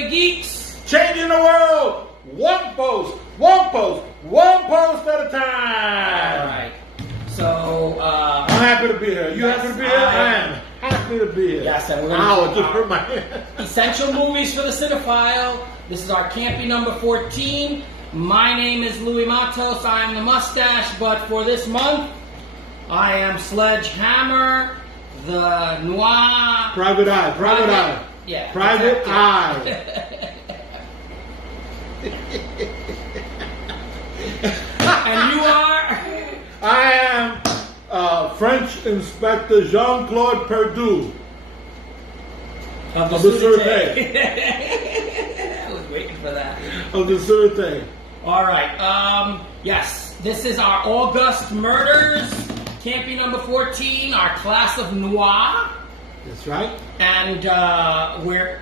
Gateway Geeks. Changing the world, one post at a time. All right. So, I'm happy to be here. You happy to be here? I am happy to be here. Yes, and we're going to just hurt my hand. Essential movies for the Cinephile. This is our C.A.M.P.Y number 14. My name is Louis Matos. I am the Mustache, but for this month, I am Sledgehammer, the Noir. Private Eye. Yeah. Private Eye. And you are? I am French Inspector Jean-Claude Perdue Of the Sûreté. I was waiting for that. Of the Sûreté. All right. Yes, this is our August Murders, C.A.M.P.Y number 14, our class of noir. That's right. And we're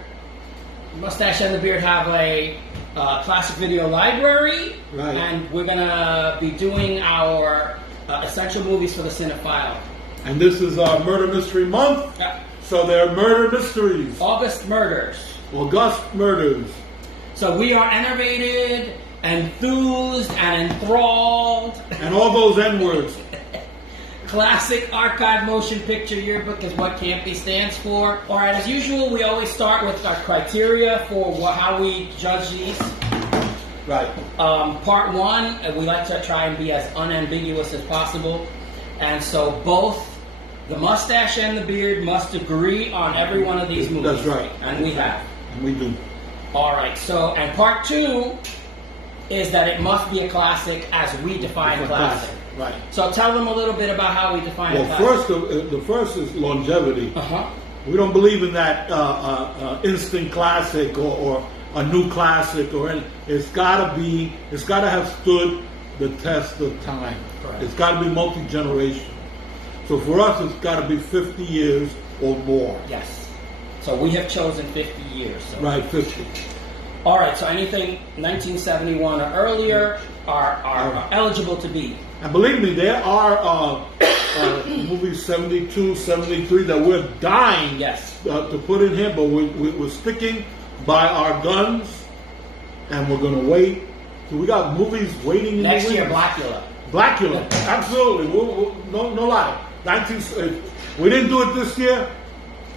Mustache and the Beard have a classic video library. Right. And we're going to be doing our essential movies for the Cinephile. And this is our Murder Mystery Month. Yeah. So they're murder mysteries. August Murders. August Murders. So we are enervated, enthused, and enthralled. And all those N-words. Classic Archived Motion Picture Yearbook is what C.A.M.P.Y stands for. All right, as usual, we always start with our criteria for how we judge these. Right. Part one, we like to try and be as unambiguous as possible. And so both the Mustache and the Beard must agree on every one of these movies. That's right. And we have. And we do. All right, so, and part two is that it must be a classic as we define classic. Right. So tell them a little bit about how we define a classic. First, the first is longevity. Uh-huh. We don't believe in that instant classic or a new classic or anything. It's got to have stood the test of time. Correct. It's got to be multi-generation. So for us, it's got to be 50 years or more. Yes. So we have chosen 50 years. So. Right, 50. All right, so anything 1971 or earlier are eligible to be. And believe me, there are movies 72, 73 that we're dying to put in here, but we're sticking by our guns, and we're going to wait. So we got movies waiting in Next the year, wings. Blackula. Absolutely. No lie. We didn't do it this year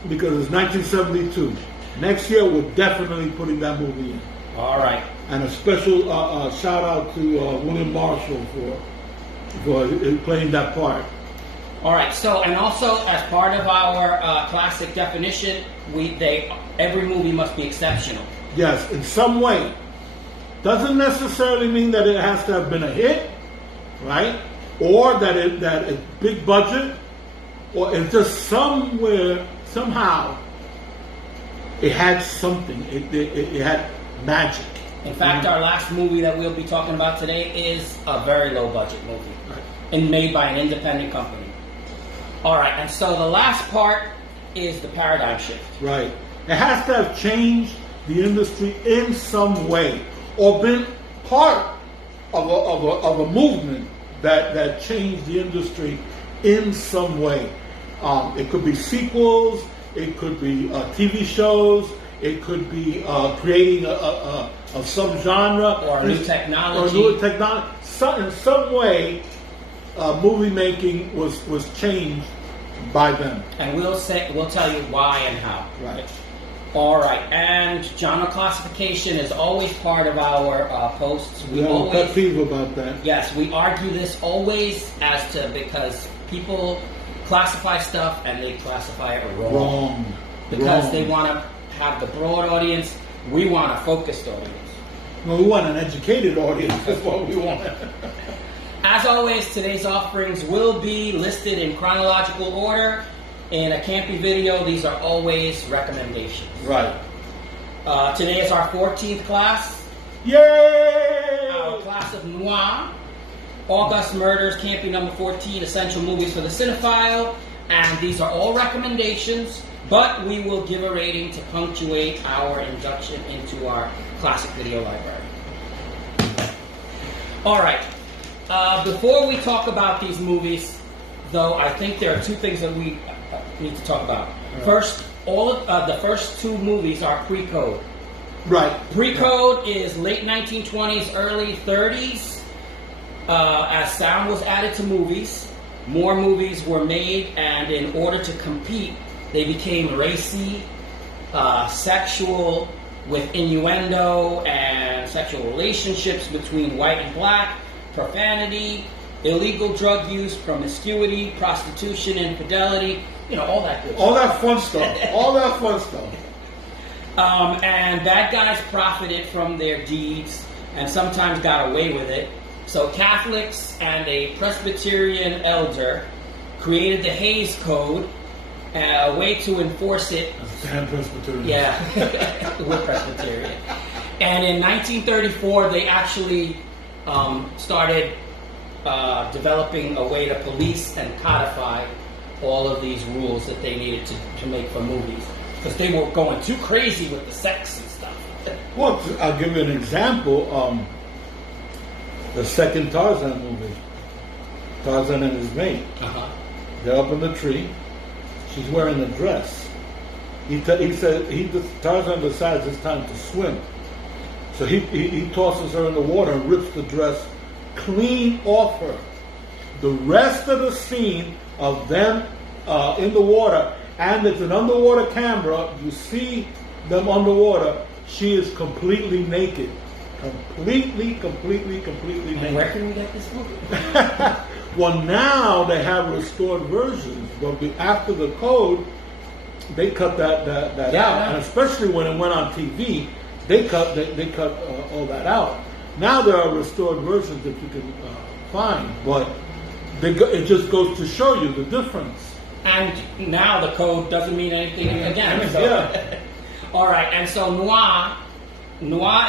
because it's 1972. Next year, we're definitely putting that movie in. All right. And a special shout out to William Marshall for playing that part. All right. So, and also as part of our classic definition, every movie must be exceptional. Yes, in some way. Doesn't necessarily mean that it has to have been a hit, right? Or that it's big budget, or it's just somewhere, somehow, it had something. It had magic. In fact, our last movie that we'll be talking about today is a very low budget movie. Right. And made by an independent company. All right, and so the last part is the paradigm shift. Right. It has to have changed the industry in some way, or been part of a movement that changed the industry in some way. It could be sequels. It could be TV shows. It could be creating a subgenre or a new technology. In some way, movie making was changed by them. And we'll tell you why and how. Right. All right. And genre classification is always part of our posts. We have a pet peeve about that. Yes, we argue this always because people classify stuff and they classify it wrong. Because they want to have the broad audience. We want a focused audience. No, we want an educated audience. That's what we want. As always, today's offerings will be listed in chronological order. In a C.A.M.P.Y video, these are always recommendations. Right. Today is our 14th class. Yay! Our class of noir. August Murders, C.A.M.P.Y number 14, essential movies for the Cinephile. And these are all recommendations, but we will give a rating to punctuate our induction into our classic video library. All right. Before we talk about these movies, though, I think there are two things that we need to talk about. Right. First, all of the first two movies are pre-code. Right. Pre-code is late 1920s, early 30s. As sound was added to movies, more movies were made, and in order to compete, they became racy, sexual, with innuendo and sexual relationships between white and black, profanity, illegal drug use, promiscuity, prostitution, infidelity, all that good stuff. All that fun stuff. All that fun stuff. And bad guys profited from their deeds and sometimes got away with it. So Catholics and a Presbyterian elder created the Hays Code, a way to enforce it. Damn Presbyterian. Yeah, we're Presbyterian. And in 1934, they actually started developing a way to police and codify all of these rules that they needed to make for movies. Because they were going too crazy with the sex and stuff. Well, I'll give you an example. The second Tarzan movie, Tarzan and his mate. They're up in the tree. She's wearing a dress. Tarzan decides it's time to swim. So he tosses her in the water and rips the dress clean off her. The rest of the scene of them in the water, and it's an underwater camera, you see them underwater, she is completely naked. Completely naked. Where can we get this movie? Well, now they have restored versions, but after the code, they cut that out, and especially when it went on TV, they cut all that out. Now there are restored versions that you can find, but it just goes to show you the difference. And now the code doesn't mean anything again. So. Yeah. All right, and so noir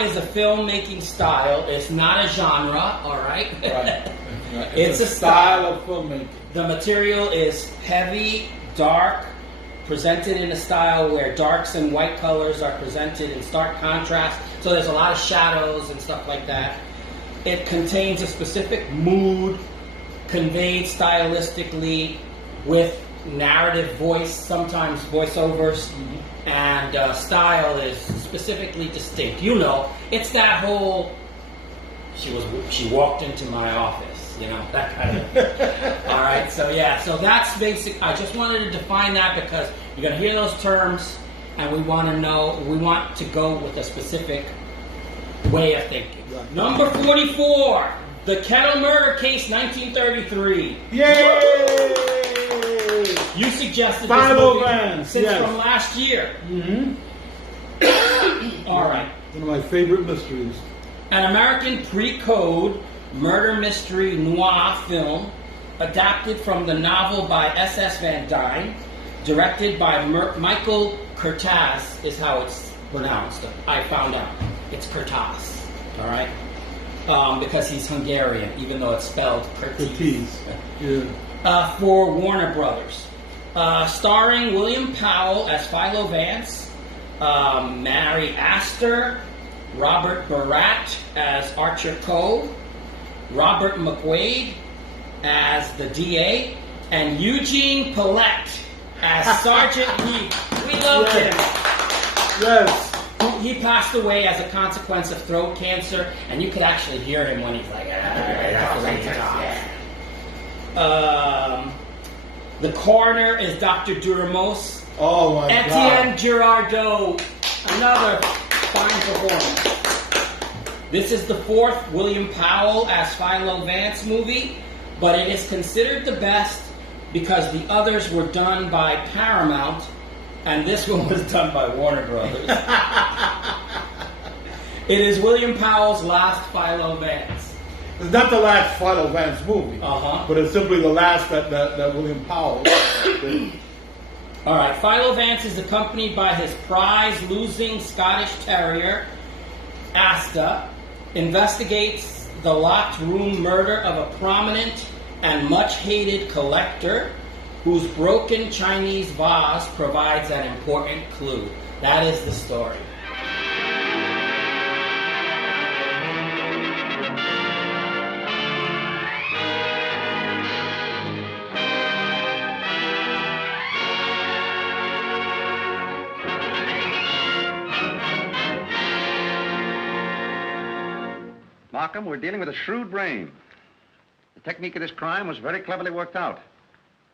is a filmmaking style. It's not a genre. All right. Right. It's a style of filmmaking. The material is heavy, dark, presented in a style where darks and white colors are presented in stark contrast. So there's a lot of shadows and stuff like that. It contains a specific mood, conveyed stylistically with narrative voice, sometimes voiceovers, and style is specifically distinct. It's that whole, she walked into my office, that kind of thing. All right, so that's basic. I just wanted to define that because you're going to hear those terms, and we want to go with a specific way of thinking. Right. Number 44, The Kennel Murder Case, 1933. Yay! You suggested Philo this movie Vance, since yes. from last year. All right. One of my favorite mysteries. An American pre-code murder mystery noir film adapted from the novel by S.S. Van Dyne, directed by Michael Curtiz, is how it's pronounced. I found out. It's Curtiz. All right? Because he's Hungarian, even though it's spelled Curtiz. Yeah. For Warner Brothers. Starring William Powell as Philo Vance, Mary Astor, Robert Barat as Archer Cole, Robert McQuaid as the DA, and Eugene Pallette as Sergeant Heath. We love him. Yes. He passed away as a consequence of throat cancer, and you could actually hear him when he's like, the coroner is Dr. Duramos. Oh my Etienne God. Girardot, another fine performance. This is the fourth William Powell as Philo Vance movie, but it is considered the best because the others were done by Paramount, and this one was done by Warner Brothers. It is William Powell's last Philo Vance. It's not the last Philo Vance movie, but it's simply the last that William Powell did. All right, Philo Vance is accompanied by his prize-losing Scottish Terrier, Asta, investigates the locked room murder of a prominent and much-hated collector whose broken Chinese vase provides an important clue. That is the story. Markham, we're dealing with a shrewd brain. The technique of this crime was very cleverly worked out.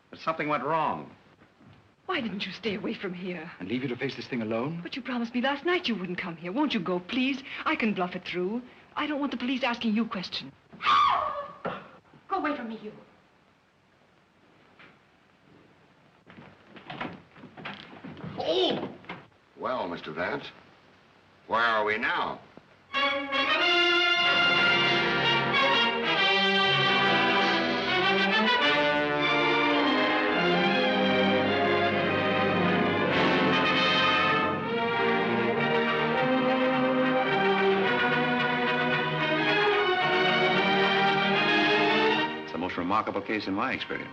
But something went wrong. Why didn't you stay away from here? And leave you to face this thing alone? But you promised me last night you wouldn't come here. Won't you go, please? I can bluff it through. I don't want the police asking you questions. Go away from me, you. Oh! Well, Mr. Vance, where are we now? It's the most remarkable case in my experience.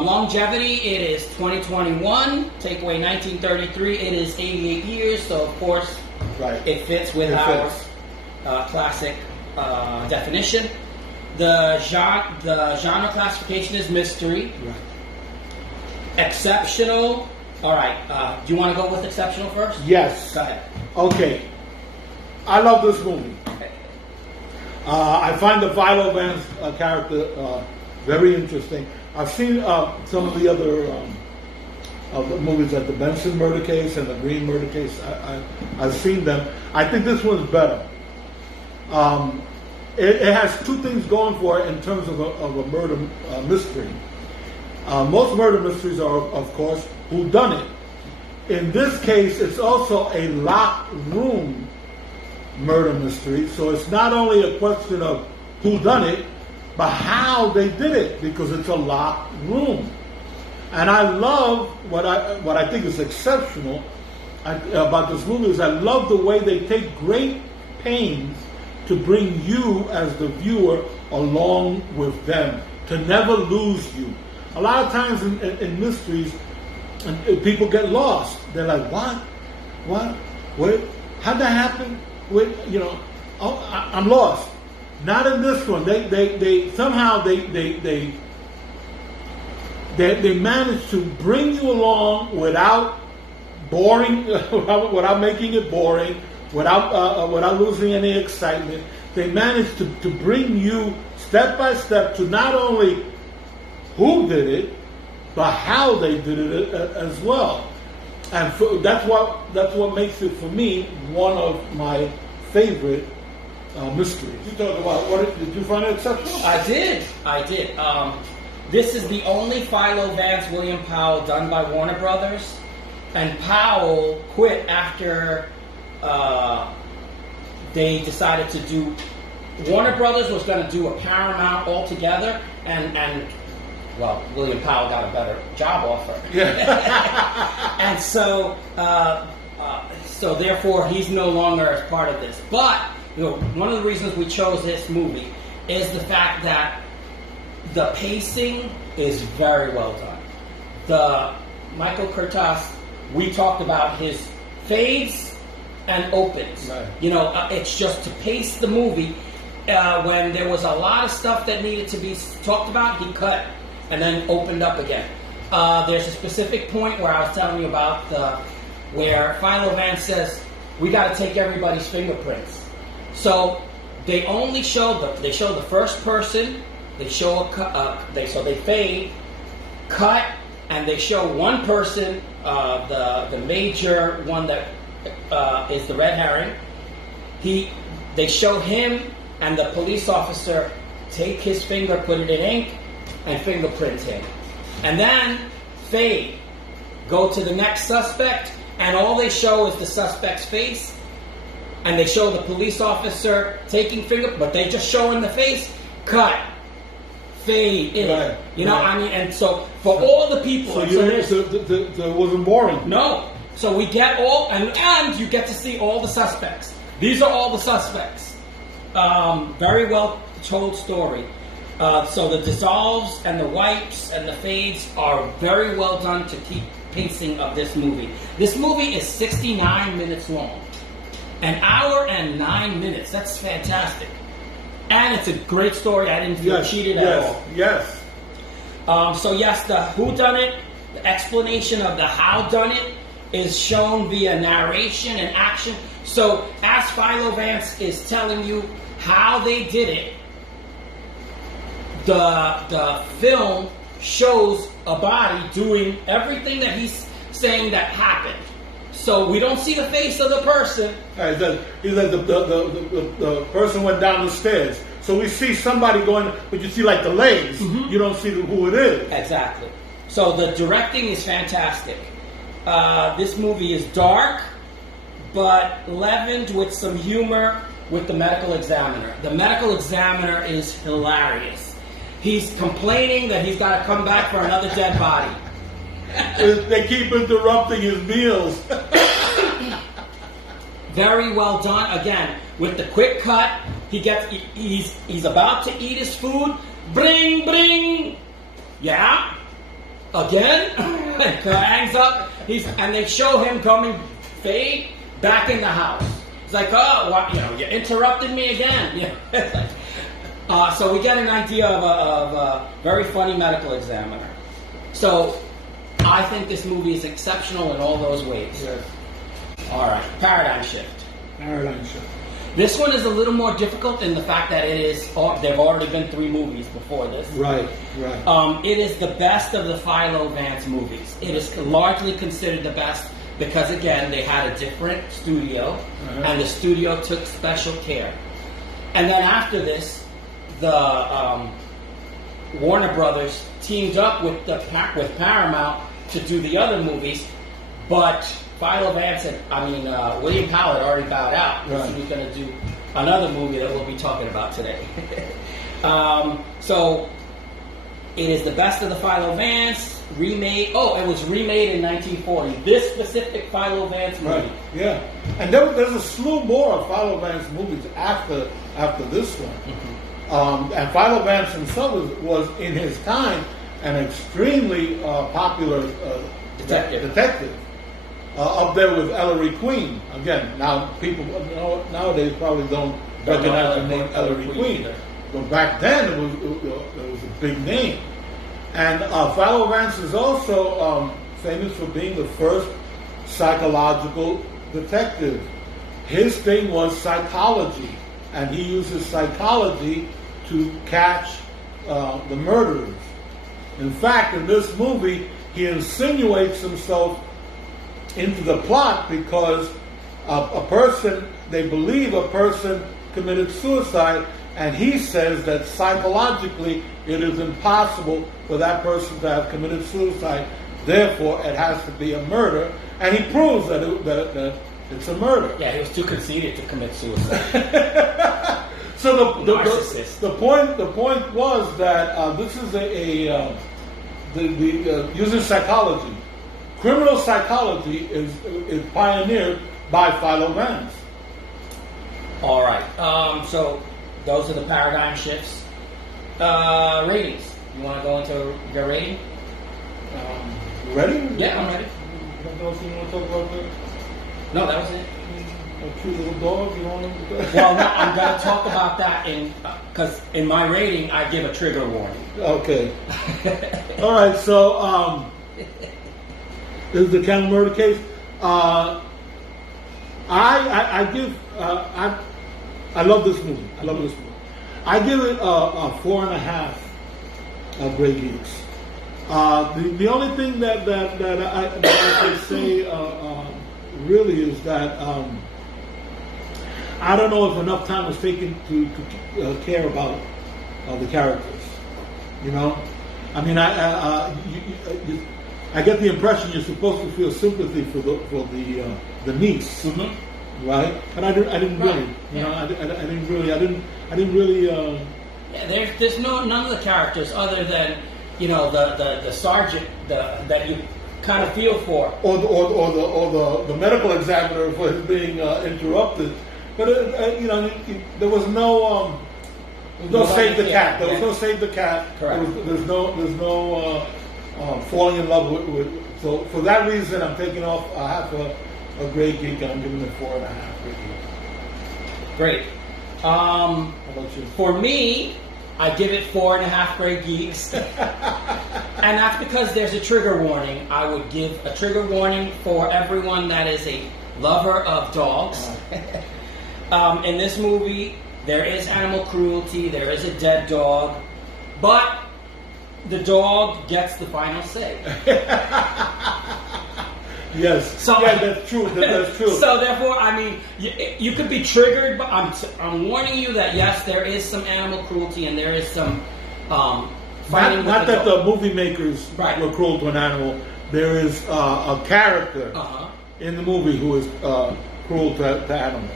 Longevity, it is 2021. Takeaway 1933, it is 88 years. So, of course, Right. it fits with It our fits. Classic definition. The genre classification is mystery. Right. Exceptional. All right. Do you want to go with exceptional first? Yes. Go ahead. Okay. I love this movie. Okay. I find the Viola Vance character very interesting. I've seen some of the other movies, like the Benson Murder Case and the Green Murder Case. I've seen them. I think this one's better. It has two things going for it in terms of a murder mystery. Most murder mysteries are, of course, whodunit. In this case, it's also a locked room murder mystery. So it's not only a question of who done it, but how they did it, because it's a locked room. And I love what I think is exceptional about this movie is I love the way they take great pains to bring you as the viewer along with them, to never lose you. A lot of times in mysteries, people get lost. They're like, what? Wait, how'd that happen? Wait, I'm lost. Not in this one. They somehow they manage to bring you along without boring, without making it boring, without losing any excitement. They manage to bring you step by step to not only who did it, but how they did it as well. And that's what makes it, for me, one of my favorite mysteries. You talk about did you find it exceptional? I did. This is the only Philo Vance William Powell done by Warner Brothers, and Powell quit after they decided to do. Warner Brothers was going to do a Paramount altogether, and William Powell got a better job offer. Yeah. And so therefore he's no longer as part of this. But one of the reasons we chose this movie is the fact that the pacing is very well done. The Michael Curtis, we talked about his fades and opens. Right. It's just to pace the movie. When there was a lot of stuff that needed to be talked about, he cut and then opened up again. There's a specific point where I was telling you about where Philo Vance says, we got to take everybody's fingerprints. So they only show the first person. They show they fade, cut, and they show one person, the major one that is the red herring. They show him and the police officer take his finger, put it in ink, and fingerprint him. And then fade, go to the next suspect, and all they show is the suspect's face. And they show the police officer taking but they just show him the face, cut, fade, in. Right. And so for all the people, So it wasn't boring. no. So we get all, and you get to see all the suspects. These are all the suspects. Very well told story. So the dissolves and the wipes and the fades are very well done to keep pacing of this movie. This movie is 69 minutes long. An hour and 9 minutes. That's fantastic. And it's a great story. I didn't feel cheated at all. Yes. So yes, the whodunit, the explanation of the howdunit is shown via narration and action. So as Philo Vance is telling you how they did it, the film shows a body doing everything that he's saying that happened. So we don't see the face of the person. He said the person went down the stairs. So we see somebody going, but you see like the legs. You don't see who it is. Exactly. So the directing is fantastic. This movie is dark, but leavened with some humor with the medical examiner. The medical examiner is hilarious. He's complaining that he's got to come back for another dead body. They keep interrupting his meals. Very well done. Again, with the quick cut, he's about to eat his food. Bring. Yeah. Again. Hangs up. And they show him coming fade back in the house. It's like, oh, what, you interrupted me again. So we get an idea of a very funny medical examiner. So I think this movie is exceptional in all those ways. Yes. All right, Paradigm Shift. Paradigm Shift. This one is a little more difficult in the fact that there've already been 3 movies before this. Right. It is the best of the Philo Vance movies. It is largely considered the best because, again, they had a different studio, and the studio took special care. And then after this, the Warner Brothers teamed up with Paramount to do the other movies, but Philo Vance William Powell had already bowed out. Right. So he's going to do another movie that we'll be talking about today. So it is the best of the Philo Vance remade. Oh, it was remade in 1940. This specific Philo Vance movie. Right. Yeah. And there's a slew more of Philo Vance movies after this one. And Philo Vance himself was in his time an extremely popular detective. Up there with Ellery Queen. Again, now people nowadays probably don't recognize the name Ellery Queen. But back then it was a big name. And Philo Vance is also famous for being the first psychological detective. His thing was psychology, and he uses psychology to catch the murderers. In fact, in this movie, he insinuates himself into the plot because they believe a person committed suicide, and he says that psychologically it is impossible for that person to have committed suicide, therefore it has to be a murder, and he proves that it's a murder. Yeah, he was too conceited to commit suicide. So the point was that this is using psychology. Criminal psychology is pioneered by Philo Vance. All right. So those are the paradigm shifts. Ratings. You want to go into your rating? You ready? Yeah, I'm ready. Anything else you want to talk about there? No, that was it. A cute little dog. You want to? Well, no, I'm going to talk about that because in my rating I give a trigger warning. Okay. All right. So this is the Kennel Murder Case. I love this movie. I give it a 4.5 Grey Geeks. The only thing that I can say really is that I don't know if enough time was taken to care about the characters. You know, I mean, I get the impression you're supposed to feel sympathy for the niece, right? And I didn't really, I didn't really. Yeah, there's none of the characters other than the sergeant that you kind of feel for, or the medical examiner for his being interrupted. But there was no save the cat. There was no save the cat. Correct. There's no falling in love with. So for that reason, I'm taking off half a Grey Geek, and I'm giving it 4.5 Grey Geek. Great. How about you? For me, I give it 4.5 Grey Geeks. And that's because there's a trigger warning. I would give a trigger warning for everyone that is a lover of dogs. In this movie, there is animal cruelty, there is a dead dog, but the dog gets the final say. Yes. So, yeah, that's true. That's true. So therefore, I mean, you could be triggered, but I'm warning you that yes, there is some animal cruelty and there is some fighting. Not that dog. the movie makers Right. were cruel to an animal. There is a character in the movie who is cruel to animals.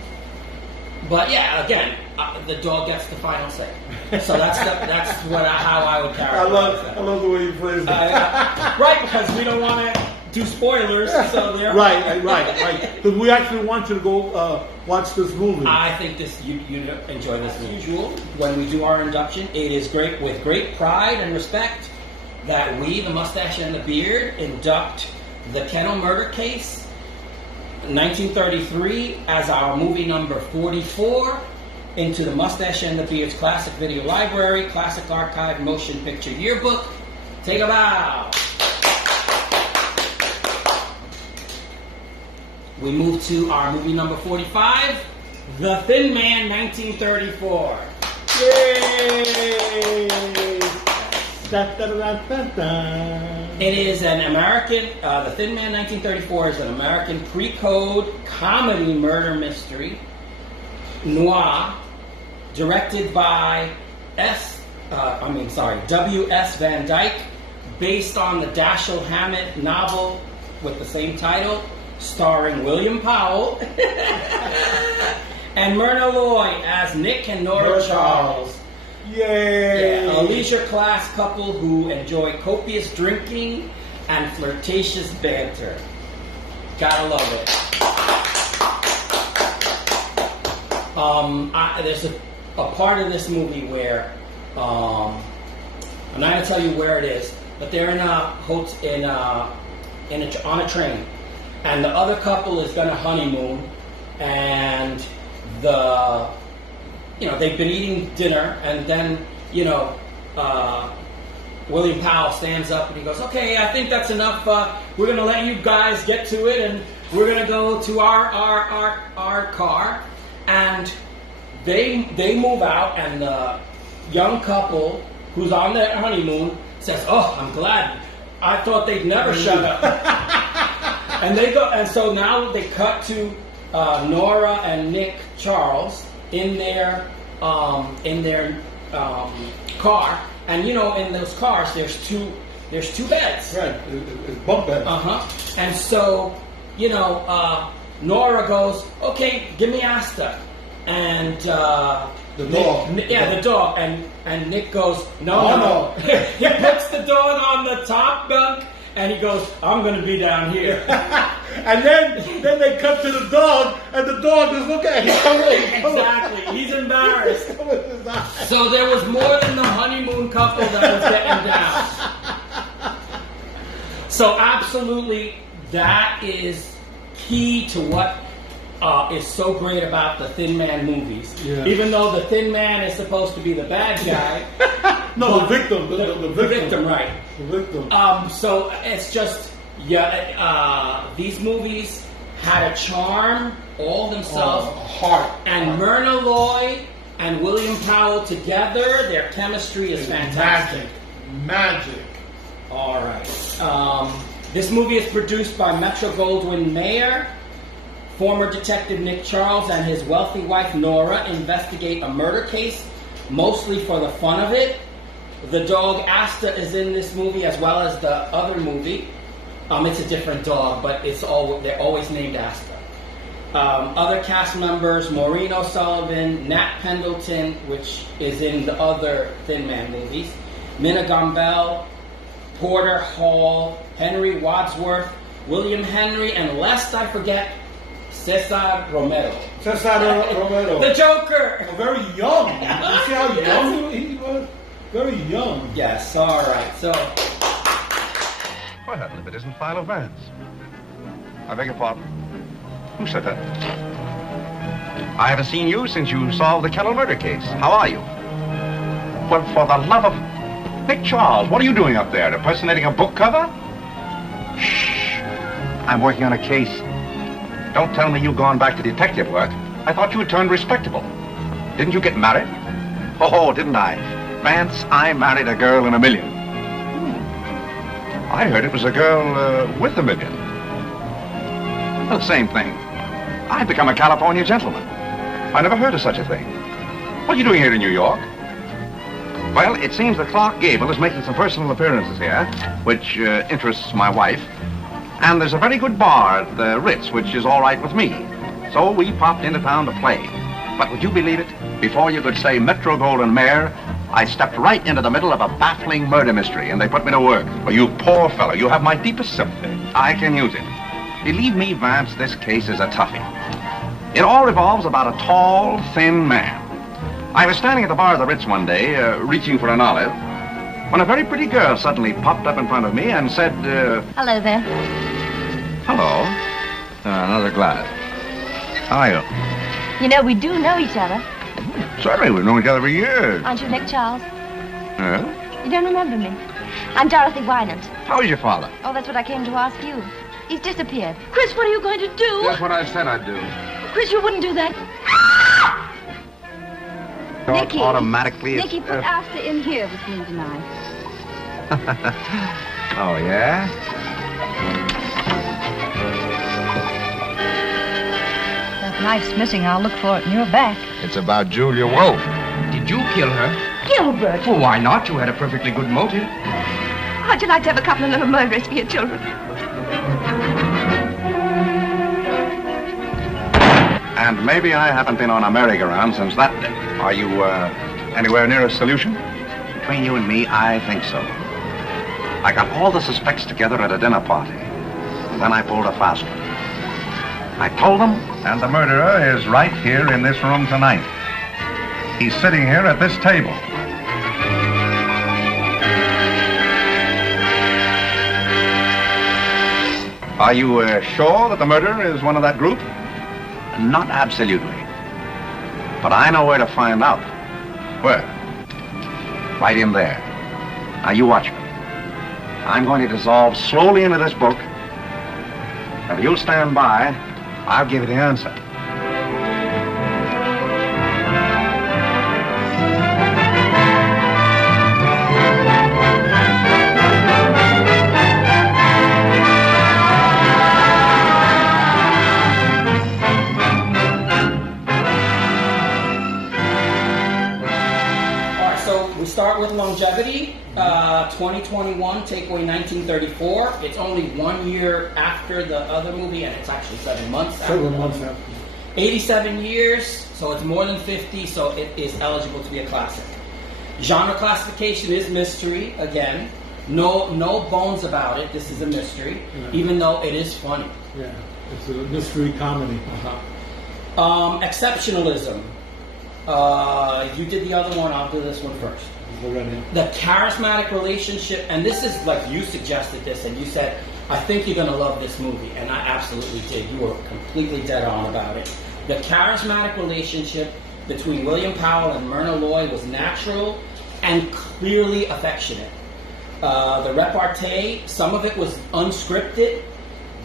But yeah, again, the dog gets the final say. So that's how I would characterize that. I love the way you phrase it. Right, because we don't want to do spoilers. So Right. Because we actually want you to go watch this movie. I think you'd enjoy this as usual. When we do our induction, it is great with great pride and respect that we, the Mustache and the Beard, induct the Kennel Murder Case, 1933, as our movie number 44 into the Mustache and the Beard's Classic Video Library, Classic Archived Motion Picture Yearbook. Take a bow. We move to our movie number 45, The Thin Man, 1934. Yay! It is an American, The Thin Man 1934 is an American pre-code comedy murder mystery, noir, directed by W.S. Van Dyke, based on the Dashiell Hammett novel with the same title, starring William Powell and Myrna Loy as Nick and Nora Charles. Yay! Yeah, a leisure class couple who enjoy copious drinking and flirtatious banter. Gotta love it. There's a part of this movie where I'm not gonna tell you where it is, but they're on a train, and the other couple is gonna honeymoon, and they've been eating dinner, and then, William Powell stands up and he goes, "Okay, I think that's enough. We're going to let you guys get to it, and we're going to go to our car." And they move out, and the young couple who's on their honeymoon says, "Oh, I'm glad. I thought they'd never shut up." And they go, and so now they cut to Nora and Nick Charles in their car, and in those cars there's two beds. Right, it's bunk beds. And so Nora goes, "Okay, give me Asta," and the dog. the dog, and Nick goes, "No." He puts the dog on the top bunk, and he goes, "I'm going to be down here." And then they cut to the dog, and the dog is looking at him. Exactly. He's embarrassed. So there was more than the honeymoon couple that was getting down. So absolutely, that is key to what is so great about the Thin Man movies. Yeah. Even though the Thin Man is supposed to be the bad guy. No, the victim. The victim, right. The victim. So it's just, these movies had a charm all themselves. Heart. And Myrna Loy and William Powell together, their chemistry is fantastic. Magic. All right. This movie is produced by Metro-Goldwyn-Mayer. Former Detective Nick Charles and his wealthy wife Nora investigate a murder case, mostly for the fun of it. The dog Asta is in this movie as well as the other movie. It's a different dog, but they're always named Asta. Other cast members: Maureen O'Sullivan, Nat Pendleton, which is in the other Thin Man movies, Minna Gombell, Porter Hall, Henry Wadsworth, William Henry, and lest I forget, Cesar Romero. The Joker! Very young. You see how young he was? Very young. Yes, all right. So, What happened if it isn't Philo Vance? I beg your pardon? Who said that? I haven't seen you since you solved the Kennel Murder Case. How are you? Well, for the love of... Nick Charles, what are you doing up there? Impersonating a book cover? Shh. I'm working on a case. Don't tell me you've gone back to detective work. I thought you had turned respectable. Didn't you get married? Oh, didn't I? Vance, I married a girl in a million. I heard it was a girl with a million. Well, same thing. I've become a California gentleman. I never heard of such a thing. What are you doing here in New York? Well, it seems that Clark Gable is making some personal appearances here, which interests my wife. And there's a very good bar at the Ritz, which is all right with me. So we popped into town to play. But would you believe it? Before you could say Metro Goldwyn Mayer, I stepped right into the middle of a baffling murder mystery, and they put me to work. Well, you poor fellow, you have my deepest sympathy. I can use it. Believe me, Vance, this case is a toughie. It all revolves about a tall, thin man. I was standing at the bar of the Ritz one day, reaching for an olive, when a very pretty girl suddenly popped up in front of me and said, Hello there. Hello. Another glass. How are you? You know, we do know each other. Certainly, we've known each other for years. Aren't you Nick Charles? Huh? You don't remember me? I'm Dorothy Wynant. How is your father? Oh, that's what I came to ask you. He's disappeared. Chris, what are you going to do? That's what I said I'd do. Chris, you wouldn't do that. Nicky. Automatically... Nicky, put Asta in here with me tonight. Oh, yeah? That knife's missing. I'll look for it in your back. It's about Julia Wolf. Did you kill her? Gilbert! Well, why not? You had a perfectly good motive. How'd you like to have a couple of little murderers for your children? And maybe I haven't been on a merry-go-round since that day. Are you, anywhere near a solution? Between you and me, I think so. I got all the suspects together at a dinner party. And then I pulled a fast one. I told them, and the murderer is right here in this room tonight. He's sitting here at this table. Are you sure that the murderer is one of that group? Not absolutely. But I know where to find out. Where? Right in there. Now you watch me. I'm going to dissolve slowly into this book. And if you'll stand by, I'll give you the answer. Start with longevity. 2021, takeaway 1934. It's only 1 year after the other movie, and it's actually 7 months after. 7 months after. 87 years, so it's more than 50, so it is eligible to be a classic. Genre classification is mystery, again. No bones about it. This is a mystery, even though it is funny. Yeah, it's a mystery comedy. Exceptionalism. You did the other one, I'll do this one first. The charismatic relationship, and this is like you suggested this, and you said, I think you're going to love this movie, and I absolutely did. You were completely dead on about it. The charismatic relationship between William Powell and Myrna Loy was natural and clearly affectionate. The repartee, some of it was unscripted,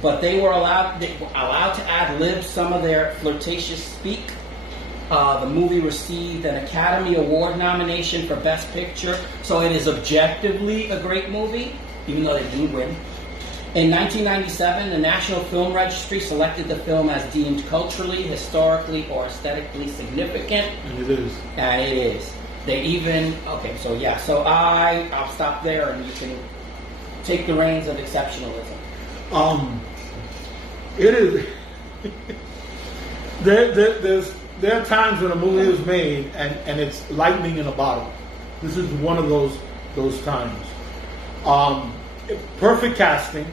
but they were allowed to ad-lib some of their flirtatious speak. The movie received an Academy Award nomination for Best Picture, so it is objectively a great movie, even though they didn't win. In 1997, the National Film Registry selected the film as deemed culturally, historically, or aesthetically significant. And it is. And it is. They even, okay, so yeah, so I'll stop there and you can take the reins of exceptionalism. It is, there are times when a movie is made and it's lightning in a bottle. This is one of those times. Perfect casting.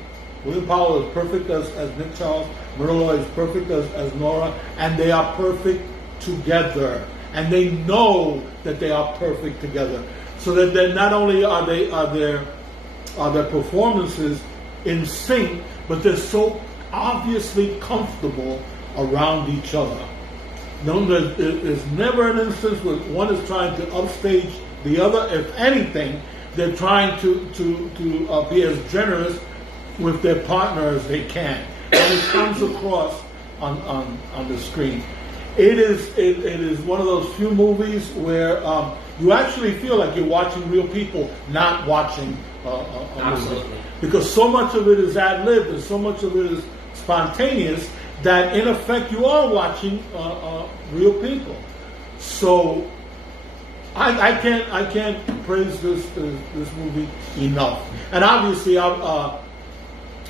William Powell is perfect as Nick Charles. Myrna Loy is perfect as Nora, and they are perfect together. And they know that they are perfect together. So that they're not only are their performances in sync, but they're so obviously comfortable around each other. No, there's never an instance where one is trying to upstage the other. If anything, they're trying to be as generous with their partner as they can, and it comes across on the screen. It is one of those few movies where you actually feel like you're watching real people, not watching a movie, because so much of it is ad-libbed and so much of it is spontaneous that in effect you are watching real people. So I can't praise this movie enough. And obviously,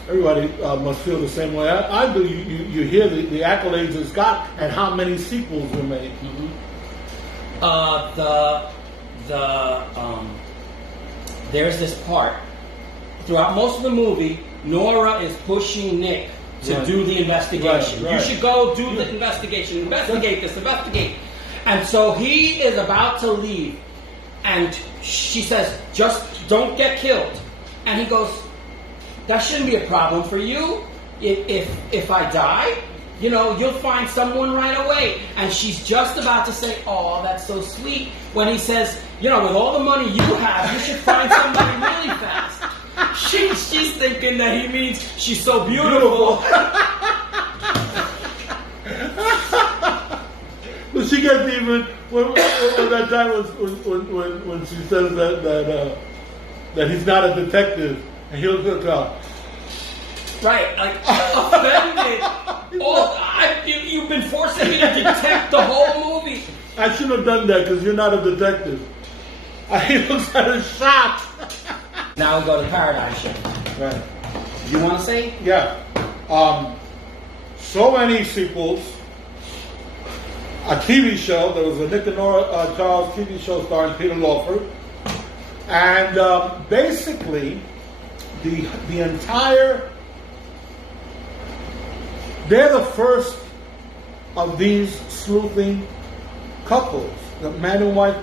everybody must feel the same way I do. You hear the accolades it's got and how many sequels were made. There's this part throughout most of the movie. Nora is pushing Nick to do the investigation. Right. You should go do the investigation. Investigate this. Investigate. And so he is about to leave, and she says, "Just don't get killed." And he goes, "That shouldn't be a problem for you. If I die, you'll find someone right away." And she's just about to say, "Oh, that's so sweet," when he says, "With all the money you have, you should find somebody really fast." She's thinking that he means she's so beautiful. But she gets even when that time when she says that he's not a detective and he'll look up. Right, like offended. You've been forcing me to detect the whole movie. I shouldn't have done that because you're not a detective. He looks at her shocked. Now we go to Paradigm Shift. Right. You want to say? Yeah. So many sequels. A TV show. There was a Nick and Nora Charles TV show starring Peter Lawford. And basically, the entire... They're the first of these sleuthing couples. The man and wife.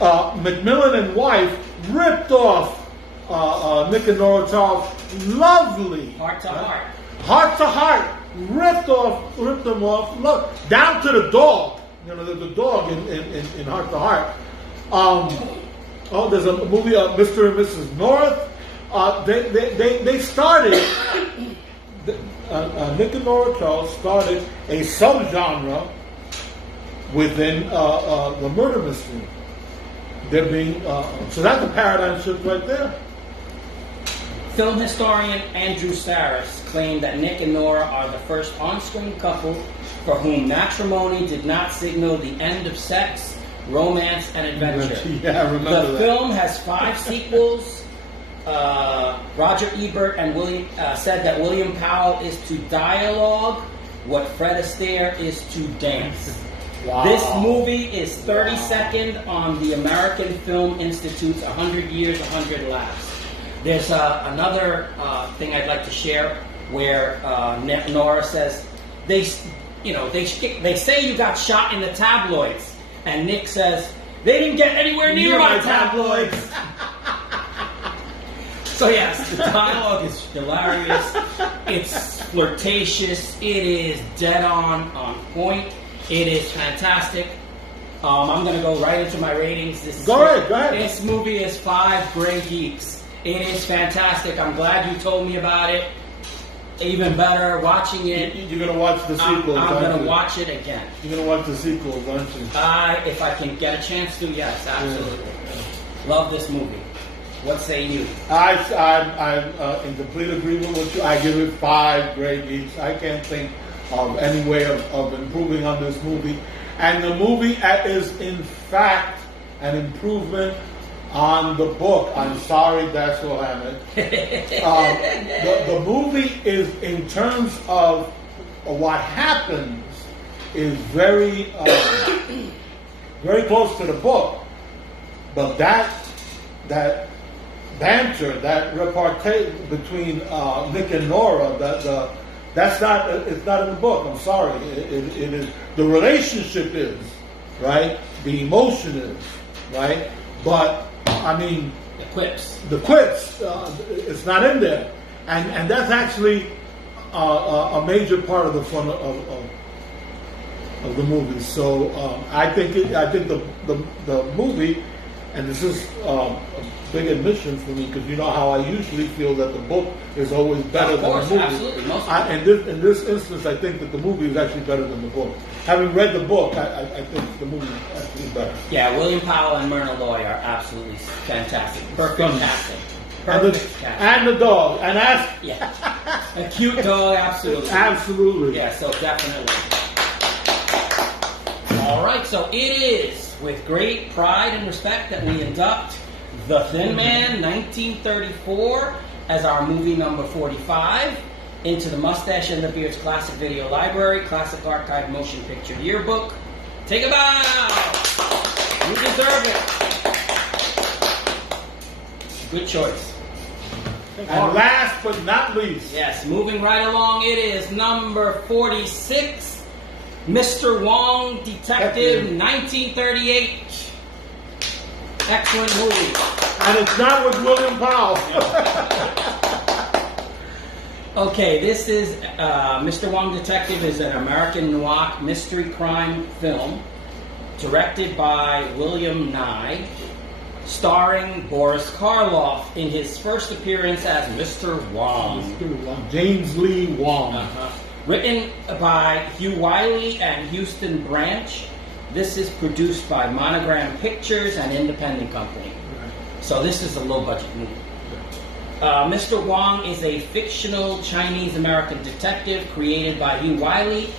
Macmillan and wife ripped off Nick and Nora Charles. Lovely. Heart to heart. Heart to heart. Ripped them off. Look, down to the dog. The dog in Heart to Heart. There's a movie, Mr. and Mrs. North. They started. Nick and Nora Charles started a subgenre within the murder mystery. They're being so that's a paradigm shift right there. Film historian Andrew Saris claimed that Nick and Nora are the first on-screen couple for whom matrimony did not signal the end of sex, romance, and adventure. Yeah, I remember the that. film has 5 sequels. Roger Ebert and William said that William Powell is to dialogue what Fred Astaire is to dance. Wow. This movie is 32nd on the American Film Institute's 100 Years, 100 Laughs. There's another thing I'd like to share where Nora says, they say you got shot in the tabloids. And Nick says, they didn't get anywhere near my tabloids. So yes, the dialogue is hilarious. It's flirtatious. It is dead on point. It is fantastic. I'm going to go right into my ratings. Go ahead. This movie is 5 Gray Geeks. It is fantastic. I'm glad you told me about it. Even better, watching it. You're going to watch the sequels, I'm going to watch it again. You're going to watch the sequels, aren't you? If I can get a chance to, yes, absolutely. Yeah. Love this movie. What say you? I'm in complete agreement with you. I give it 5 Gray Geeks. I can't think of any way of improving on this movie. And the movie is, in fact, an improvement on the book. I'm sorry, Dashiell Hammett. The movie is, in terms of what happens, is very, very close to the book. But that banter, that repartee between Nick and Nora, it's not in the book. I'm sorry. It is, the relationship is, right? The emotion is, right? But I mean, the quips, it's not in there, and that's actually a major part of the fun of the movie. So I think the movie, and this is a big admission for me because you know how I usually feel that the book is always better than the movie. Absolutely. In this instance, I think that the movie is actually better than the book. Having read the book, I think the movie is actually better. Yeah, William Powell and Myrna Loy are absolutely fantastic. Perfect casting. Perfect casting. And the dog. And yeah, a cute dog, absolutely. Absolutely. Yeah, so definitely. All right, so it is with great pride and respect that we induct The Thin Man, 1934, as our movie number 45 into the Mustache and the Beard's Classic Video Library, Classic Archived Motion Picture Yearbook. Take a bow! You deserve it. Good choice. And last but not least. Yes, moving right along, it is number 46, Mr. Wong, Detective, 1938. Excellent movie. And it's not with William Powell. Okay, this is Mr. Wong Detective is an American noir mystery crime film directed by William Nye, starring Boris Karloff in his first appearance as Mr. Wong. James Lee Wong. Written by Hugh Wiley and Houston Branch. This is produced by Monogram Pictures and Independent Company. So this is a low-budget movie. Mr. Wong is a fictional Chinese-American detective created by Hugh Wiley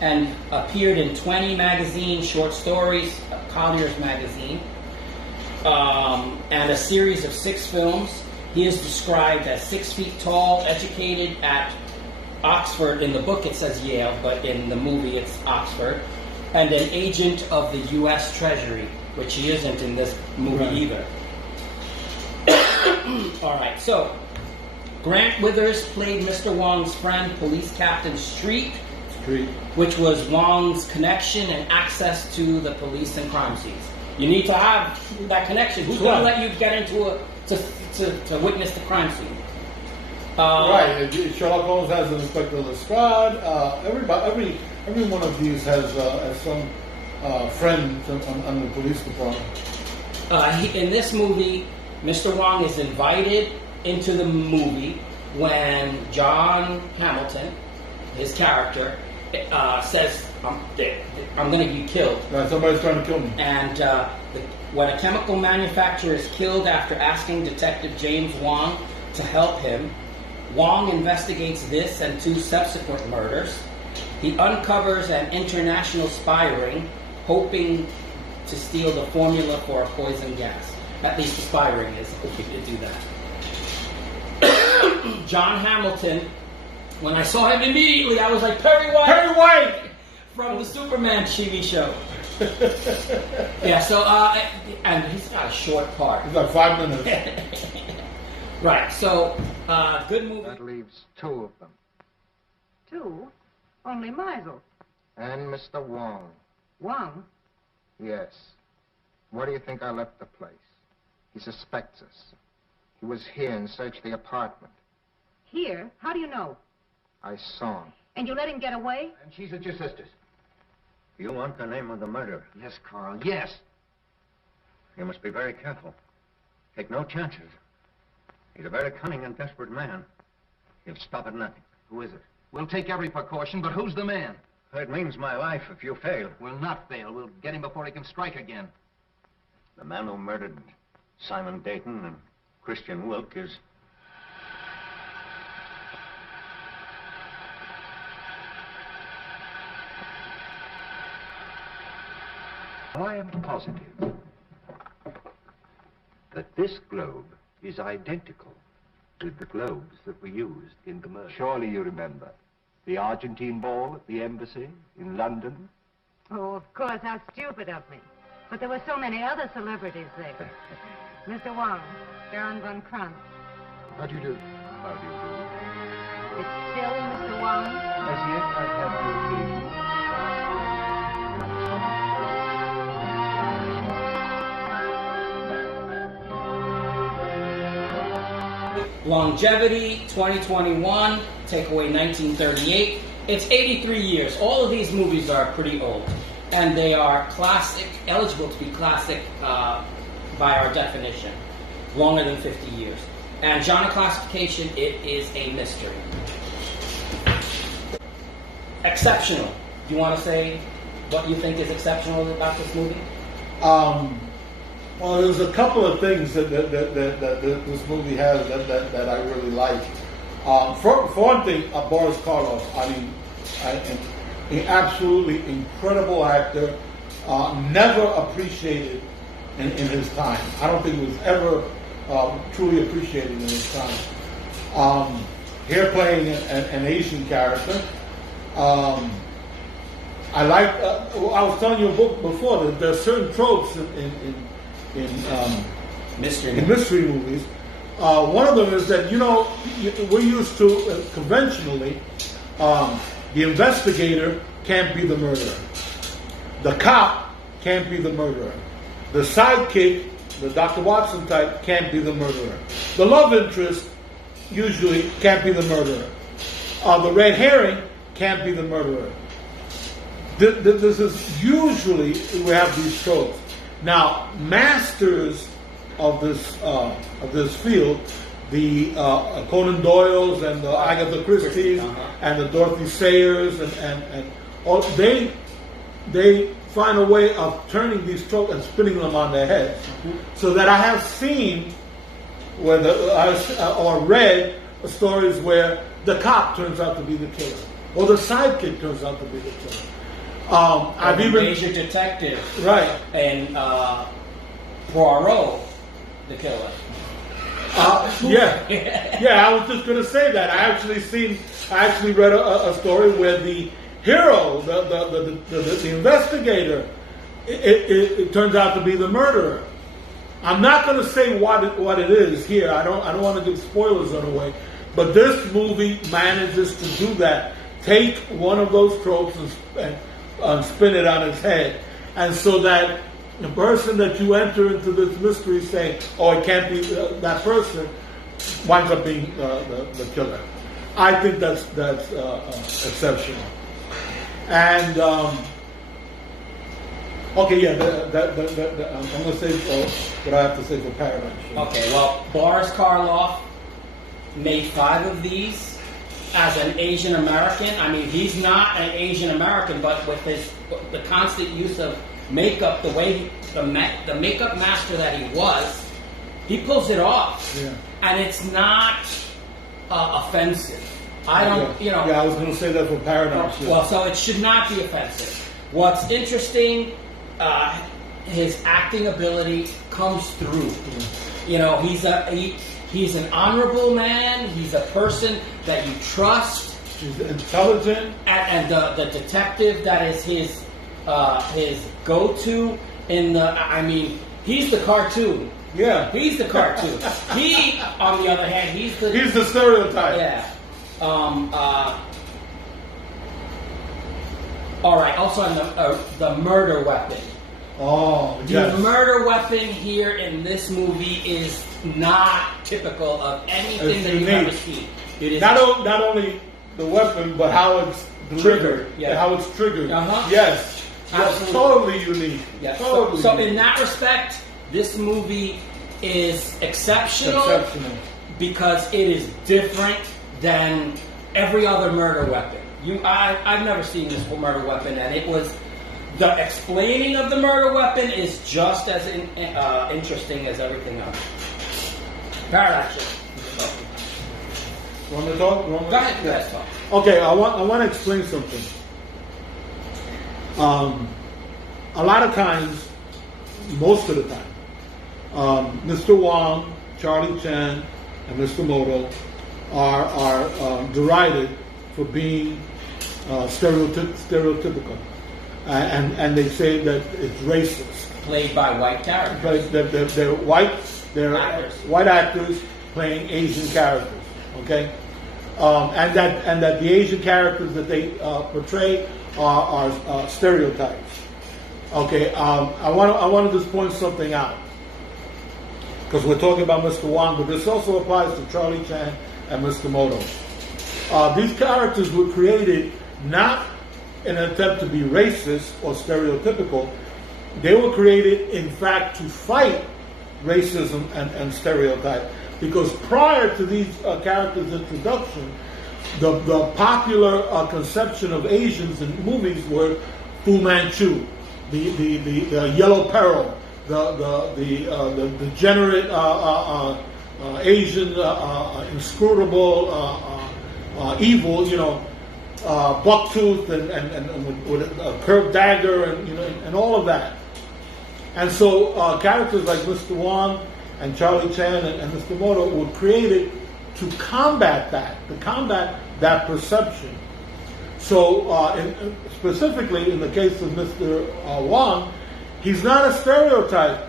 and appeared in 20 magazine short stories, Collier's magazine, and a series of 6 films. He is described as 6 feet tall, educated at Oxford. In the book it says Yale, but in the movie it's Oxford, and an agent of the U.S. Treasury, which he isn't in this movie either. All right, so Grant Withers played Mr. Wong's friend, Police Captain Street, which was Wong's connection and access to the police and crime scenes. You need to have that connection. Who's going to let you get into to witness the crime scene? Right. Sherlock Holmes has an Inspector Lestrade. Every one of these has some friend on the police department. In this movie, Mr. Wong is invited into the movie when John Hamilton, his character, says, I'm going to be killed. Somebody's trying to kill me. And when a chemical manufacturer is killed after asking Detective James Wong to help him, Wong investigates this and 2 subsequent murders. He uncovers an international spy ring, hoping to steal the formula for a poison gas. At least the spy ring is hoping to do that. John Hamilton, when I saw him immediately, I was like, Perry White! Perry White! From the Superman TV show. Yeah, so, and he's got a short part. He's got 5 minutes. Right, so, good movie. That leaves 2 of them. 2? Only Meisel. And Mr. Wong. Wong? Yes. Where do you think I left the place? He suspects us. He was here and searched the apartment. Here? How do you know? I saw him. And you let him get away? And she's at your sister's. You want the name of the murderer? Yes, Carl, yes. You must be very careful. Take no chances. He's a very cunning and desperate man. He'll stop at nothing. Who is it? We'll take every precaution, but who's the man? It means my life if you fail. We'll not fail. We'll get him before he can strike again. The man who murdered Simon Dayton and Christian Wilk is... I am positive that this globe is identical with the globes that were used in the murder. Surely you remember the Argentine ball at the embassy in London? Oh, of course, how stupid of me. But there were so many other celebrities there. Mr. Wong, Baron von Kranz. How do you do? How do you do? It's still Mr. Wong? As yet, I have no occasion. Longevity, 2021, takeaway 1938. It's 83 years. All of these movies are pretty old, and they are classic, eligible to be classic by our definition, longer than 50 years. And genre classification, it is a mystery. Exceptional. Do you want to say what you think is exceptional about this movie? Well, there's a couple of things that this movie has that I really like. For one thing, Boris Karloff. I mean, an absolutely incredible actor. Never appreciated in his time. I don't think he was ever truly appreciated in his time. Here playing an Asian character. I like. I was telling you a book before that there are certain tropes in mystery movies. One of them is that we're used to conventionally the investigator can't be the murderer, the cop can't be the murderer, the sidekick, the Dr. Watson type, can't be the murderer, the love interest usually can't be the murderer, the red herring can't be the murderer. This is usually we have these tropes. Now, masters of this field, the Conan Doyles and the Agatha Christie's and the Dorothy Sayers and all, they find a way of turning these tropes and spinning them on their heads, so that I have seen or read stories where the cop turns out to be the killer, or the sidekick turns out to be the killer. I've even Major Detective, right, and Poirot, the killer. Yeah. I was just going to say that. I actually read a story where the hero, the investigator, it turns out to be the murderer. I'm not going to say what it is here. I don't want to give spoilers on the way. But this movie manages to do that. Take one of those tropes and spin it on its head, and so that the person that you enter into this mystery saying, "Oh, it can't be that person," winds up being the killer. I think that's exceptional. And okay, yeah, I'm going to say what I have to say for Paradise. Okay, well, Boris Karloff made 5 of these. As an Asian American, I mean, he's not an Asian American, but with the constant use of makeup, the way the makeup master that he was, he pulls it off, and it's not offensive. I don't, Yeah, I was going to say that for Paradise. Well, so it should not be offensive. What's interesting, his acting ability comes through. He's an honorable man. He's a person that you trust. He's intelligent. And the detective that is his go-to in the. I mean, he's the cartoon. Yeah, he's the cartoon. He, on the other hand, he's the stereotype. Yeah. All right. Also, on the murder weapon. Oh, yes. The murder weapon here in this movie is not typical of anything that you've ever seen. It is not only the weapon, but how it's delivered, how it's triggered. Yes, absolutely. Totally unique. Yes. Totally so unique. in that respect, this movie is exceptional because it is different than every other murder weapon. I've never seen this murder weapon, and it was. The explaining of the murder weapon is just as interesting as everything else. Paradise. You want to talk? Go ahead, let's talk. Okay, I want to explain something. A lot of times, most of the time, Mr. Wong, Charlie Chan, and Mr. Moto are derided for being stereotypical. And they say that it's racist. Played by white characters. They're white. They're white actors playing Asian characters. Okay, and that the Asian characters that they portray are stereotypes. Okay, I want to just point something out because we're talking about Mr. Wong, but this also applies to Charlie Chan and Mr. Moto. These characters were created not in an attempt to be racist or stereotypical. They were created, in fact, to fight racism and stereotype. Because prior to these characters' introduction, the popular conception of Asians in movies were Fu Manchu, the Yellow Peril, the degenerate Asian inscrutable evil, bucktooth and with a curved dagger and all of that. And so characters like Mr. Wong and Charlie Chan and Mr. Moto were created to combat that perception. So specifically in the case of Mr. Wong, he's not a stereotype.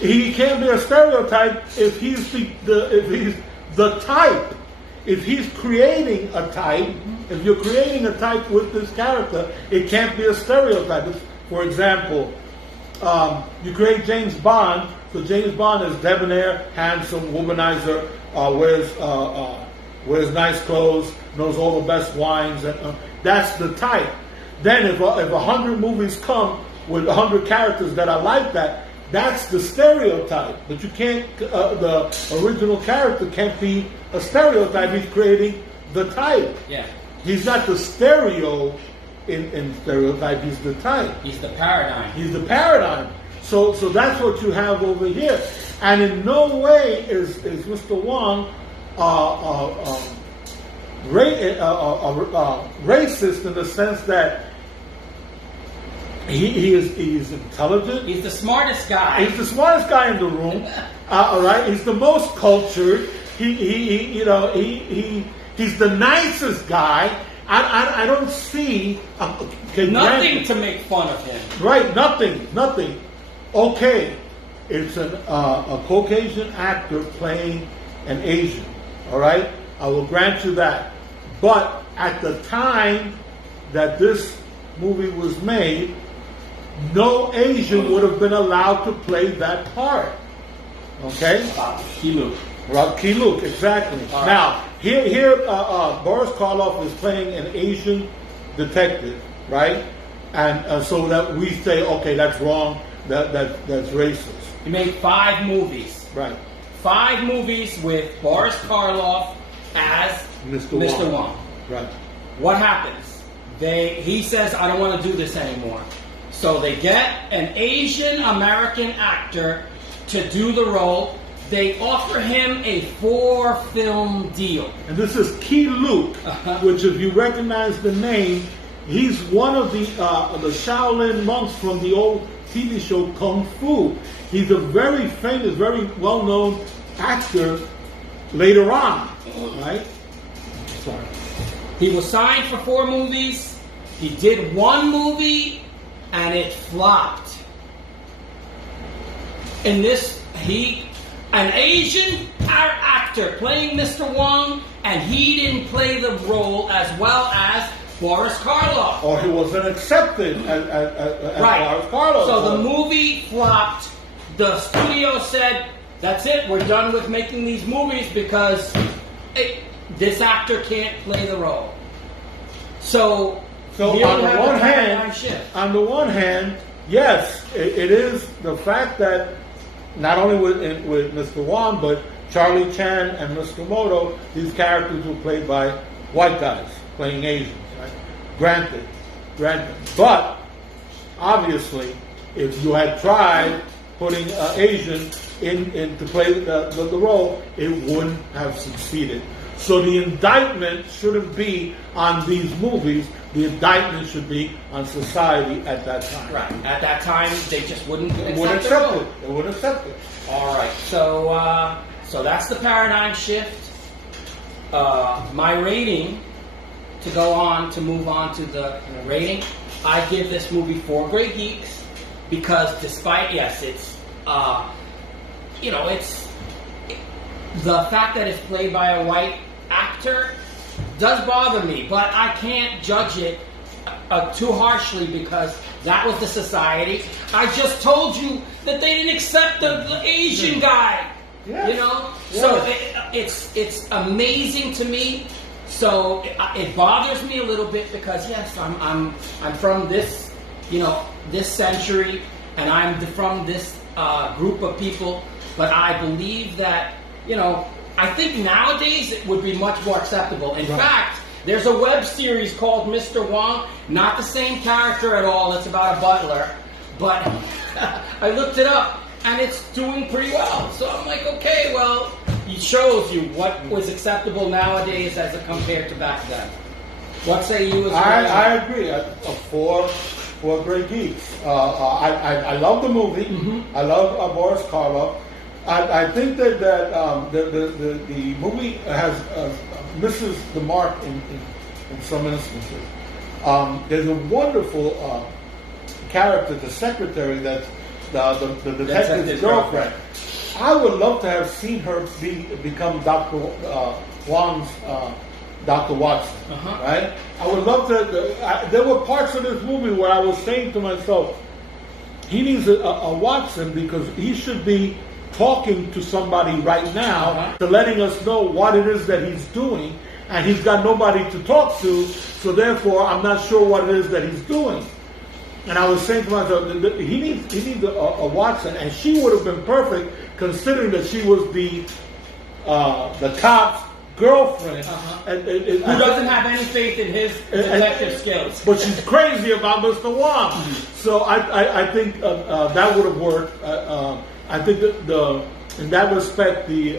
He can't be a stereotype if he's the type. If he's creating a type, if you're creating a type with this character, it can't be a stereotype. For example, you create James Bond, so James Bond is debonair, handsome, womanizer, wears nice clothes, knows all the best wines, and that's the type. Then if 100 movies come with 100 characters that are like that, that's the stereotype. But you can't, the original character can't be a stereotype. He's creating the type. Yeah. He's not the stereo in stereotype, he's the type. He's the paradigm. He's the paradigm. So that's what you have over here. And in no way is Mr. Wong racist in the sense that he's intelligent. He's the smartest guy. He's the smartest guy in the room. All right. He's the most cultured. He's the nicest guy. I don't see nothing to make fun of him. Right. Nothing. Okay. It's a Caucasian actor playing an Asian. All right. I will grant you that. But at the time that this movie was made, no Asian would have been allowed to play that part. Okay? Key Luke, exactly. Right. Now, here Boris Karloff is playing an Asian detective, right? And so that we say, okay, that's wrong, that's racist. He made 5 movies. Right. 5 movies with Boris Karloff as Mr. Wong. Right. What happens? He says, I don't want to do this anymore. So they get an Asian American actor to do the role. They offer him a 4-film deal. And this is Key Luke, which if you recognize the name, he's one of the Shaolin monks from the old TV show Kung Fu. He's a very famous, very well-known actor later on, right? Sorry. He was signed for 4 movies. He did 1 movie, and it flopped. In this, an Asian actor playing Mr. Wong, and he didn't play the role as well as Boris Karloff. Or he wasn't accepted as Boris Karloff. So the movie flopped. The studio said, that's it, we're done with making these movies because this actor can't play the role. So on the one hand, yes, it is the fact that not only with Mr. Wong, but Charlie Chan and Mr. Moto, these characters were played by white guys playing Asians. Right? Granted. But obviously, if you had tried putting Asian in to play the role, it wouldn't have succeeded. So the indictment shouldn't be on these movies. The indictment should be on society at that time. Right. At that time, they just wouldn't accept it. They wouldn't accept it. All right. So that's the paradigm shift. My rating, to move on to the rating, I give this movie 4 Great Geeks because despite, it's the fact that it's played by a white actor does bother me, but I can't judge it too harshly because that was the society. I just told you that they didn't accept the Asian guy. Yes. Yes. So it's amazing to me. So it bothers me a little bit because yes, I'm from this, this century, and I'm from this group of people. But I believe that, I think nowadays it would be much more acceptable. In fact, there's a web series called Mr. Wong, not the same character at all. It's about a butler, but I looked it up and it's doing pretty well. So I'm like, okay, well, it shows you what was acceptable nowadays as compared to back then. What say you as well? I agree. For great geeks. I love the movie. Mm-hmm. I love Boris Karloff. I think that the movie has misses the mark in some instances. There's a wonderful character, the secretary, that's the detective's girlfriend. I would love to have seen her become Dr. Wong's Dr. Watson, right? I would love to. There were parts of this movie where I was saying to myself, he needs a Watson because he should be talking to somebody right now to letting us know what it is that he's doing, and he's got nobody to talk to, so therefore I'm not sure what it is that he's doing. And I was saying to myself, he needs a Watson, and she would have been perfect considering that she was the cop's girlfriend, who doesn't have any faith in his detective skills, but she's crazy about Mr. Wong. So I think that would have worked. I think that in that respect, the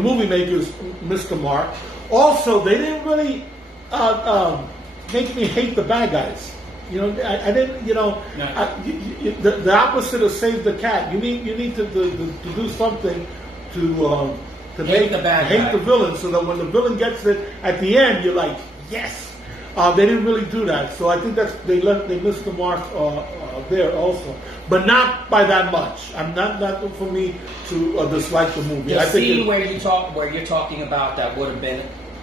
movie makers missed the mark. Also, they didn't really make me hate the bad guys. I didn't. The opposite of save the cat. You need to do something to hate the villain, so that when the villain gets it at the end, you're like, yes. They didn't really do that, so I think they missed the mark there also, but not by that much. Not for me to dislike the movie. The scene where you're talking about that would have been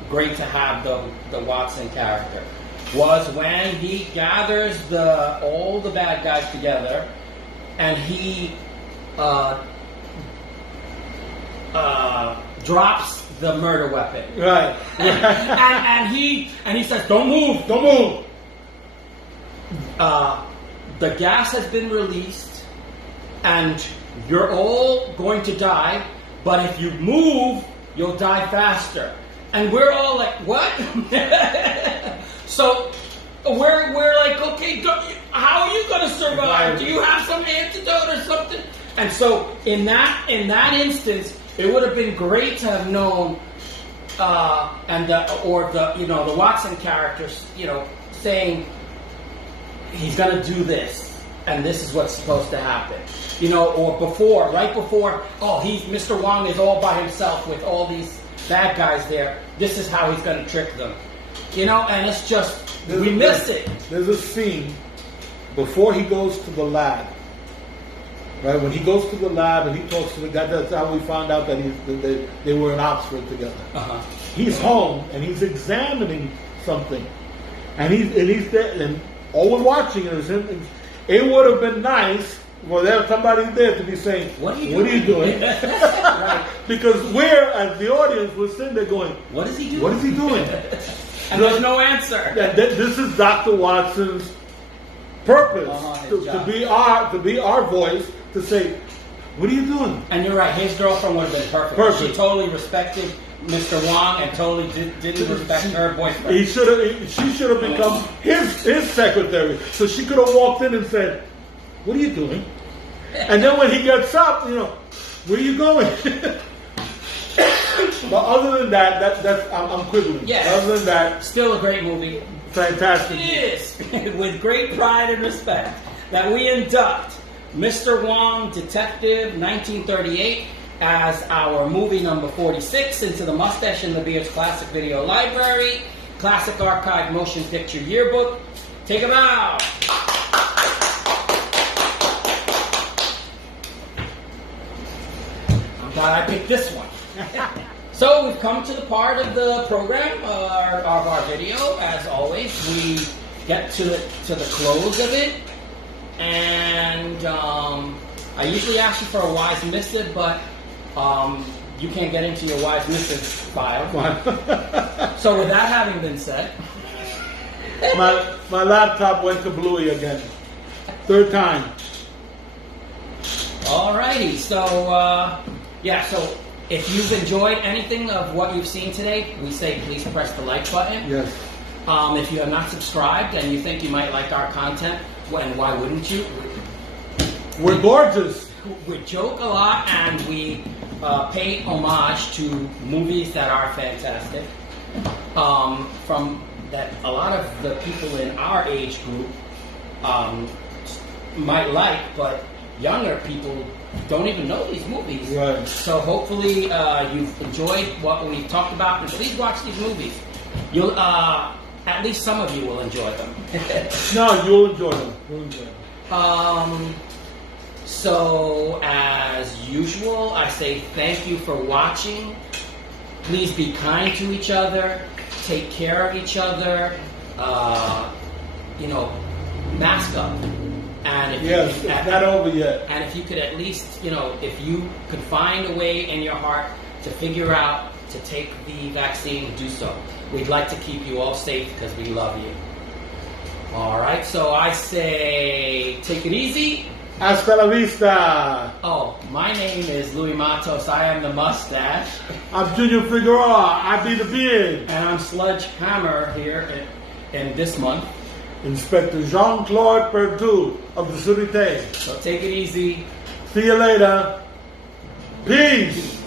great to have the Watson character was when he gathers all the bad guys together, and he drops the murder weapon. Right. and he says, "Don't move, don't move." The gas has been released, and you're all going to die. But if you move, you'll die faster. And we're all like, "What?" So we're like, "Okay, how are you going to survive? Do you have some antidote or something?" And so in that instance, it would have been great to have known, the Watson characters, saying he's going to do this, and this is what's supposed to happen, or right before, Mr. Wong is all by himself with all these bad guys there. This is how he's going to trick them, and it's just we missed it. There's a scene before he goes to the lab. Right, when he goes to the lab and he talks to the guy, that's how we found out that they were in Oxford together. He's home and he's examining something, and he's there, and all we're watching is him. It would have been nice for there somebody there to be saying, "What are you doing?" Right. Because we're, as the audience, we're sitting there going, "What is he doing? What is he doing?" And there's no answer. This is Dr. Watson's purpose to be our voice. To say, "What are you doing?" And you're right. His girlfriend would have been perfect. She totally respected Mr. Wong and totally didn't respect her boyfriend. She should have become his secretary. So she could have walked in and said, "What are you doing?" And then when he gets up, "Where are you going?" But other than that's I'm quibbling. Yes. Other than that, still a great movie. Fantastic. It is with great pride and respect that we induct Mr. Wong, Detective, 1938, as our movie number 46 into the Mustache and the Beard's Classic Video Library, Classic Archived Motion Picture Yearbook. Take a bow. I'm glad I picked this one. So we've come to the part of the program, of our video. As always, we get to the close of it. And I usually ask you for a wise missive, but you can't get into your wife's Mrs. file. So with that having been said, my laptop went to Bluey again. Third time. Alrighty, so so if you've enjoyed anything of what you've seen today, we say please press the like button. Yes. If you have not subscribed and you think you might like our content, and why wouldn't you? We're gorgeous. We joke a lot and we pay homage to movies that are fantastic. From that, a lot of the people in our age group might like, but younger people don't even know these movies. Right. So hopefully you've enjoyed what we talked about, and please watch these movies. You'll at least some of you will enjoy them. No, you'll enjoy them. You'll enjoy them. So as usual, I say thank you for watching. Please be kind to each other. Take care of each other. Mask up. And if Yes, it's not over yet. And if you could at least, if you could find a way in your heart to figure out to take the vaccine, do so. We'd like to keep you all safe because we love you. All right, so I say take it easy. Hasta la vista. Oh, my name is Louis Matos. I am the Mustache. I'm Junior Figueroa. I be the beard. And I'm Sludge Hammer here in this month. Inspector Jean-Claude Perdue of the Sûreté. So take it easy. See you later. Peace.